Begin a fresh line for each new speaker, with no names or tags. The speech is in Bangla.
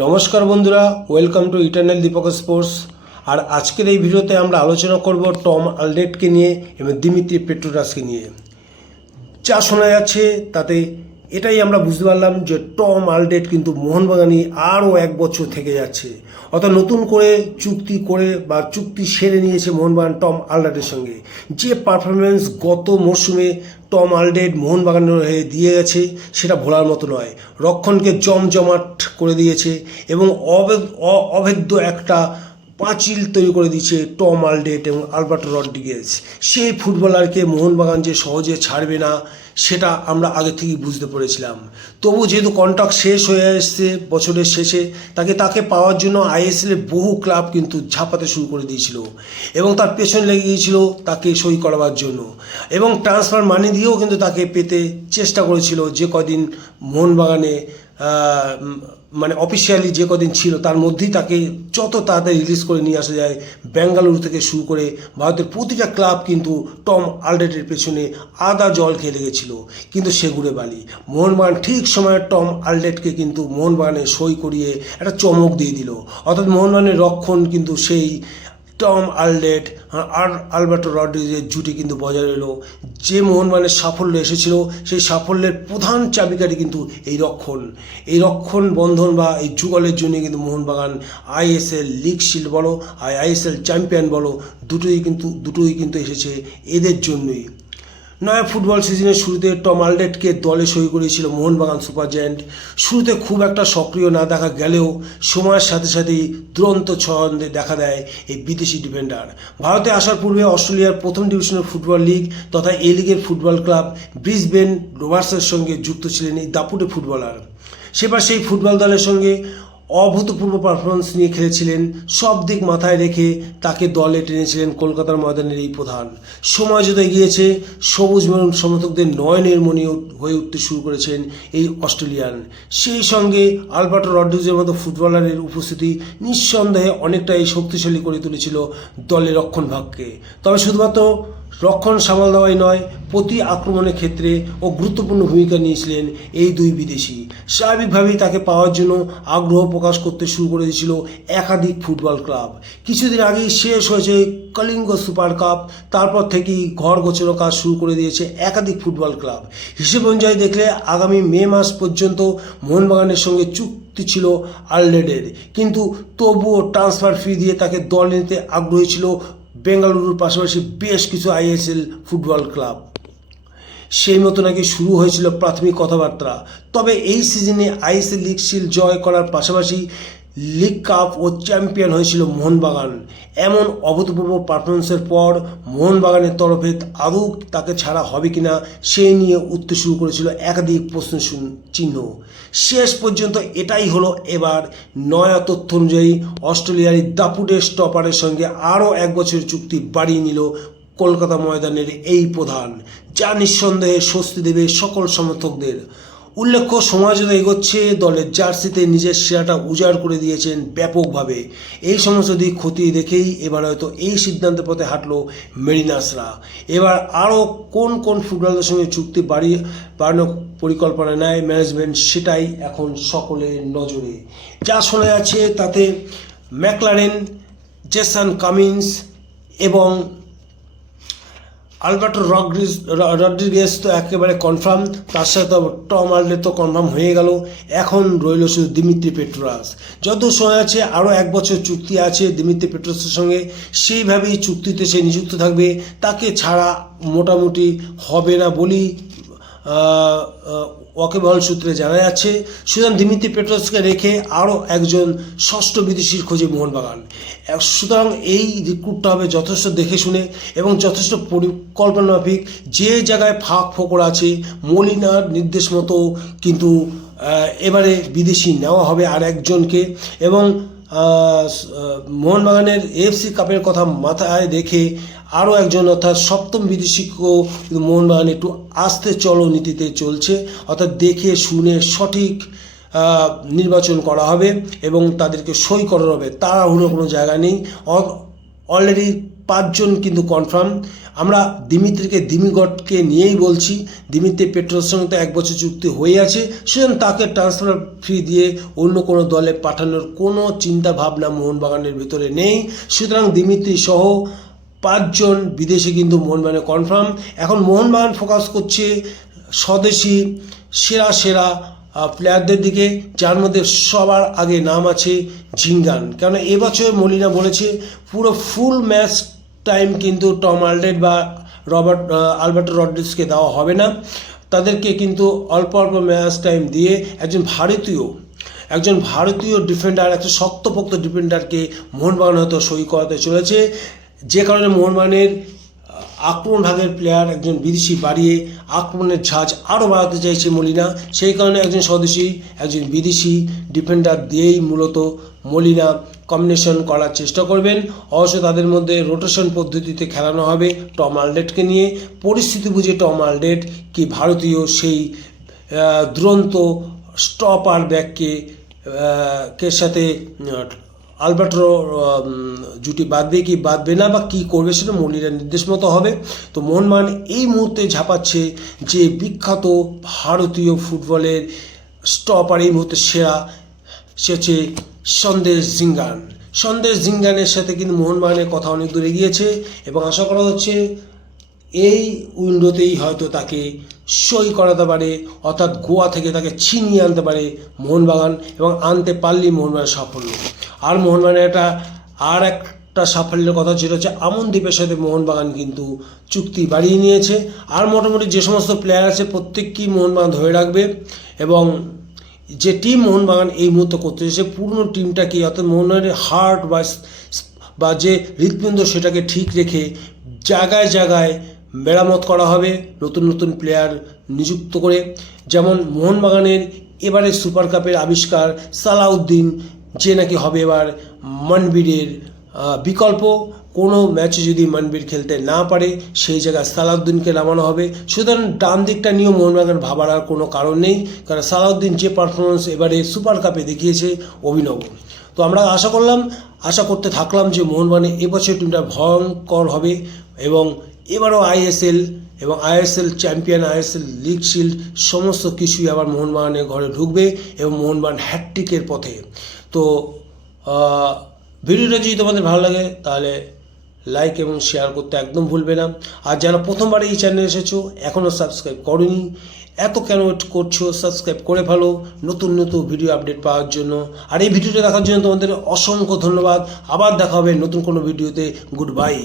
নমস্কার বন্ধুরা welcome to eternal Deepak sports আর আজকের এই ভিডিওতে আমরা আলোচনা করব টম আলডেটকে নিয়ে এবং দিমিত্রি পেট্রোডাসকে নিয়ে। যা শোনা যাচ্ছে তাতে এটাই আমরা বুঝতে পারলাম যে টম আলডেট কিন্তু মোহনবাগানি আরও এক বছর থেকে যাচ্ছে। অর্থাৎ নতুন করে চুক্তি করে বা চুক্তি সেরে নিয়েছে মোহনবাগান টম আলডেটের সঙ্গে। যে পারফরমেন্স গত মরশুমে টম আল্ডেড মোহনবাগানের হয়ে দিয়ে গেছে, সেটা ভোলার মতো নয়। রক্ষণকে জমজমাট করে দিয়েছে এবং অভেদ অ- অভেদ্য একটা পাঁচিল তৈরি করে দিচ্ছে টম আলডেট এবং আলবার্টো রড্রিগেজ। সেই ফুটবলারকে মোহনবাগান যে সহজে ছাড়বে না, সেটা আমরা আগে থেকেই বুঝতে পেরেছিলাম। তবু যেহেতু কন্ট্রাক্ট শেষ হয়ে এসছে বছরের শেষে, তাকে তাকে পাওয়ার জন্য আইএসএলের বহু ক্লাব কিন্তু ঝাঁপাতে শুরু করে দিয়েছিল এবং তার পেছন লেগে গিয়েছিল তাকে সই করাবার জন্য এবং ট্রান্সফার মানি দিয়েও কিন্তু তাকে পেতে চেষ্টা করেছিল যে কদিন মোহনবাগানে মানে অফিসিয়ালি যে কদিন ছিল, তার মধ্যেই তাকে যত তাড়াতাড়ি রিলিজ করে নিয়ে আসা যায়, বেঙ্গালুরু থেকে শুরু করে ভারতের প্রতিটা ক্লাব কিন্তু টম আলডেটের পেছনে আদা জল খেয়ে লেগেছিল। কিন্তু সেগুড়ে বালি মোহনবাগান ঠিক সময়ে টম আলডেটকে কিন্তু মোহনবাগানে সই করিয়ে একটা চমক দিয়ে দিল। অর্থাৎ মোহনবাগানের রক্ষণ কিন্তু সেই টম আলডেট আর আলবার্টো রড্রিগের জুটি কিন্তু বজায় রইল। যে মোহনবাগানের সাফল্য এসেছিল, সেই সাফল্যের প্রধান চাবিকাঠি কিন্তু এই রক্ষণ। এই রক্ষণ বন্ধন বা এই যুগলের জন্য কিন্তু মোহনবাগান আইএসএল লিগ শিল্ড বলো আর আইএসএল চ্যাম্পিয়ন বলো, দুটোই কিন্তু দুটোই কিন্তু এসেছে এদের জন্যই। নয়া, ফুটবল সিজনের শুরুতে টম আলডেটকে দলে সই করেছিল মোহনবাগান সুপার জায়ান্ট। শুরুতে খুব একটা সক্রিয় না দেখা গেলেও সময়ের সাথে সাথেই দুরন্ত ছন্দে দেখা দেয় এই বিদেশি ডিফেন্ডার ভারতে আসার পূর্বে অস্ট্রেলিয়ার প্রথম ডিভিশনের ফুটবল লিগ তথা এ লিগের ফুটবল ক্লাব ব্রিসবেন রোভার্সের সঙ্গে যুক্ত ছিলেন এই দাপুটে ফুটবলার সেবার সেই ফুটবল দলের সঙ্গে অভূতপূর্ব পারফরমেন্স নিয়ে খেলেছিলেন, সব দিক মাথায় রেখে তাকে দলে টেনেছিলেন কলকাতার ময়দানের এই প্রধান। সময় যত এগিয়েছে সবুজ মেরুন সমর্থকদের নয়নের মনি হয়ে উঠতে শুরু করেছেন এই অস্ট্রেলিয়ান। সেই সঙ্গে আলবার্টো রড্রিজের মতো ফুটবলারের উপস্থিতি নিঃসন্দেহে অনেকটাই শক্তিশালী করে তুলেছিল দলের রক্ষণ ভাগকে তবে শুধুমাত্র রক্ষণ সামাল দেওয়াই নয়, প্রতি আক্রমণের ক্ষেত্রে ও গুরুত্বপূর্ণ ভূমিকা নিয়েছিলেন এই দুই বিদেশি। স্বাভাবিকভাবেই তাকে পাওয়ার জন্য আগ্রহ প্রকাশ করতে শুরু করে দিয়েছিল একাধিক ফুটবল ক্লাব। কিছুদিন আগেই শেষ হয়েছে কলিঙ্গ সুপার কাপ, তারপর থেকেই ঘর গোছানো কাজ শুরু করে দিয়েছে একাধিক ফুটবল ক্লাব। হিসেব অনুযায়ী দেখলে আগামী মে মাস পর্যন্ত মোহনবাগানের সঙ্গে চুক্তি ছিল আলরেডের কিন্তু তবুও ট্রান্সফার ফি দিয়ে তাকে দল নিতে আগ্রহী ছিল বেঙ্গালুরুর পাশাপাশি বেশ কিছু আইএসএল ফুটবল ক্লাব। সেই মতো নাকি শুরু হয়েছিল প্রাথমিক কথাবার্তা। তবে এই সিজনে আইএসএল লিগ শিল জয় করার পাশাপাশি লিগ কাপ ও চ্যাম্পিয়ন হয়েছিল মোহনবাগান। এমন অভূতপূর্ব পারফরমেন্সের পর মোহনবাগানের তরফে আদৌ তাকে ছাড়া হবে কিনা সেই নিয়ে উঠতে শুরু করেছিল একাধিক প্রশ্ন শুন- চিহ্ন। শেষ পর্যন্ত এটাই হলো এবার নয়া তথ্য অনুযায়ী অস্ট্রেলিয়ার দাপুটে স্টপারের সঙ্গে আরও এক বছরের চুক্তি বাড়িয়ে নিল কলকাতা ময়দানের এই প্রধান। যা নিঃসন্দেহে স্বস্তি দেবে সকল সমর্থকদের। উল্লেখ্য সময় এগোচ্ছে দলের জার্সিতে নিজের সেরাটা উজাড় করে দিয়েছেন ব্যাপকভাবে। এই সমস্ত দিক ক্ষতি দেখেই এবার হয়তো এই সিদ্ধান্তের পথে হাঁটলো মেরিনাসরা। এবার আরও কোন কোন ফুটবলারদের সঙ্গে চুক্তি বাড়িয়ে বাড়ানোর পরিকল্পনা নেয় ম্যানেজমেন্ট সেটাই এখন সকলের নজরে। যা শোনা যাচ্ছে তাতে ম্যাকলারেন জেসান কামিন্স এবং আলবার্টো রড্রিজ রড্রিগেস তো একেবারে কনফার্ম তার সাথে টম আর্লে তো কনফার্ম হয়ে গেল। এখন রইল শুধু দিমিত্রি পেট্রোরাস। যত সময় আছে আরও এক বছর চুক্তি আছে দিমিত্রি পেট্রোসের সঙ্গে। সেইভাবেই চুক্তিতে সে নিযুক্ত থাকবে। তাকে ছাড়া মোটামুটি হবে না বলেই ওয়াকেবহল সূত্রে জানা যাচ্ছে সুতরাং দিমিত্রি পেট্রোসকে রেখে আরও একজন ষষ্ঠ বিদেশির খোঁজে মোহনবাগান। সুতরাং এই রিক্রুটটা হবে যথেষ্ট দেখে শুনে এবং যথেষ্ট পরিকল্পনা মাফিক যে জায়গায় ফাঁক ফোকর আছে, মলিনার নির্দেশ মতো কিন্তু এবারে বিদেশি নেওয়া হবে আর একজনকে এবং মোহনবাগানের এফসি কাপের কথা মাথায় রেখে আরও একজন অর্থাৎ সপ্তম বিদেশিকেও কিন্তু মোহনবাগান একটু আস্তে চলো নীতিতে চলছে, অর্থাৎ দেখে শুনে সঠিক নির্বাচন করা হবে এবং তাদেরকে সই করা হবে তারা অন্য কোনো জায়গা নেই। অলরেডি পাঁচজন কিন্তু কনফার্ম আমরা দিমিত্রিকে, দিমিগটকে নিয়েই বলছি, দিমিত্রি পেট্রোলের সঙ্গে তো এক বছর চুক্তি হয়ে আছে সুতরাং তাকে ট্রান্সফার ফি দিয়ে অন্য কোনো দলে পাঠানোর কোনো চিন্তা ভাবনা মোহনবাগানের ভিতরে নেই। সুতরাং দিমিত্রি সহ পাঁচজন বিদেশে কিন্তু মোহনবাগানে কনফার্ম এখন মোহনবাগান ফোকাস করছে স্বদেশি, সেরা সেরা প্লেয়ারদের দিকে, যার মধ্যে সবার আগে নাম আছে ঝিঙ্গান কেন এবছর মলিনা বলেছে, পুরো ফুল ম্যাচ টাইম কিন্তু টম আলডেড বা রবার্ট আলবার্টো রড্রিসকে দেওয়া হবে না। তাদেরকে কিন্তু অল্প অল্প ম্যাচ টাইম দিয়ে একজন ভারতীয় একজন ভারতীয় ডিফেন্ডার একটা শক্তপোক্ত ডিফেন্ডারকে মোহনবাগান হয়তো সই করাতে চলেছে। যে কারণে মোহনবাগানের আক্রমণ ভাগের প্লেয়ার একজন বিদেশি বাড়িয়ে আক্রমণের ঝাঁজ আরও বাড়াতে চাইছে মলিনা। সেই কারণে একজন স্বদেশি একজন বিদেশি ডিফেন্ডার দিয়েই মূলত মলিনা কম্বিনেশন করার চেষ্টা করবেন। অবশ্য তাদের মধ্যে রোটেশন পদ্ধতিতে খেলানো হবে টম আলডেটকে নিয়ে। পরিস্থিতি বুঝে টম আলডেট কি ভারতীয় সেই দুরন্ত স্টপার ব্যাককে আহ, কে সাথে আলবার্টো জুটি বাঁধবে কি বাঁধবে না বা কী করবে সেটা মল্লিরার নির্দেশ মতো হবে। তো মোহনবাগান এই মুহূর্তে ঝাঁপাচ্ছে যে বিখ্যাত ভারতীয় ফুটবলের স্টপার এই মুহূর্তে সেরা, সে হচ্ছে সন্দেশ জিঙ্গান। সন্দেশ জিঙ্গানের সাথে কিন্তু মোহনবাগানের কথা অনেক দূরে গিয়েছে এবং আশা করা হচ্ছে এই উইন্ডোতেই হয়তো তাকে সই করাতে পারে, অর্থাৎ গোয়া থেকে তাকে ছিনিয়ে আনতে পারে মোহনবাগান এবং আনতে পারলেই মোহনবাগানের সাফল্য। আর মোহনবাগানের একটা, আর একটা সাফল্যের কথা যেটা হচ্ছে আমনদ্বীপের সাথে মোহনবাগান কিন্তু চুক্তি বাড়িয়ে নিয়েছে। আর মোটামুটি যে সমস্ত প্লেয়ার আছে প্রত্যেককেই মোহনবাগান ধরে রাখবে এবং যে টিম মোহনবাগান এই মুহূর্তে করতে এসেছে পুরনো টিমটা কি অর্থাৎ মোহনবাগানের হার্ট বা বা যে হৃৎপিণ্ড সেটাকে ঠিক রেখে জায়গায় জায়গায় মেরামত করা হবে নতুন নতুন প্লেয়ার নিযুক্ত করে। যেমন মোহনবাগানের এবারে সুপার কাপের আবিষ্কার সালাউদ্দিন, যে নাকি হবে এবার মনবীরের বিকল্প। কোনো ম্যাচে যদি মনবীর খেলতে না পারে, সেই জায়গায় সালাউদ্দিনকে নামানো হবে। সুতরাং ডান দিকটা নিয়েও মোহনবাগান ভাবার আর কোনো কারণ নেই, কারণ সালাউদ্দিন যে পারফরমেন্স এবারে সুপার কাপে দেখিয়েছে, অভিনব। তো আমরা আশা করলাম, আশা করতে থাকলাম যে মোহনবাগানে এবছর টিমটা ভয়ঙ্কর হবে এবং এবারও আইএসএল এবং ISL champion, ISL league shield সমস্ত কিছুই আবার মোহনবাগানের ঘরে ঢুকবে এবং মোহনবাগান হ্যাট্রিকের পথে। তো ভিডিওটা যদি তোমাদের ভালো লাগে, তাহলে লাইক এবং শেয়ার করতে একদম ভুলবে না। আর যারা প্রথমবার এই চ্যানেলে এসেছ এখনও সাবস্ক্রাইব করনি, এত কেন করছ? সাবস্ক্রাইব করে ফেলো নতুন নতুন ভিডিও আপডেট পাওয়ার জন্য। আর এই ভিডিওটা দেখার জন্য তোমাদের অসংখ্য ধন্যবাদ। আবার দেখা হবে নতুন কোনো ভিডিওতে গুড বাই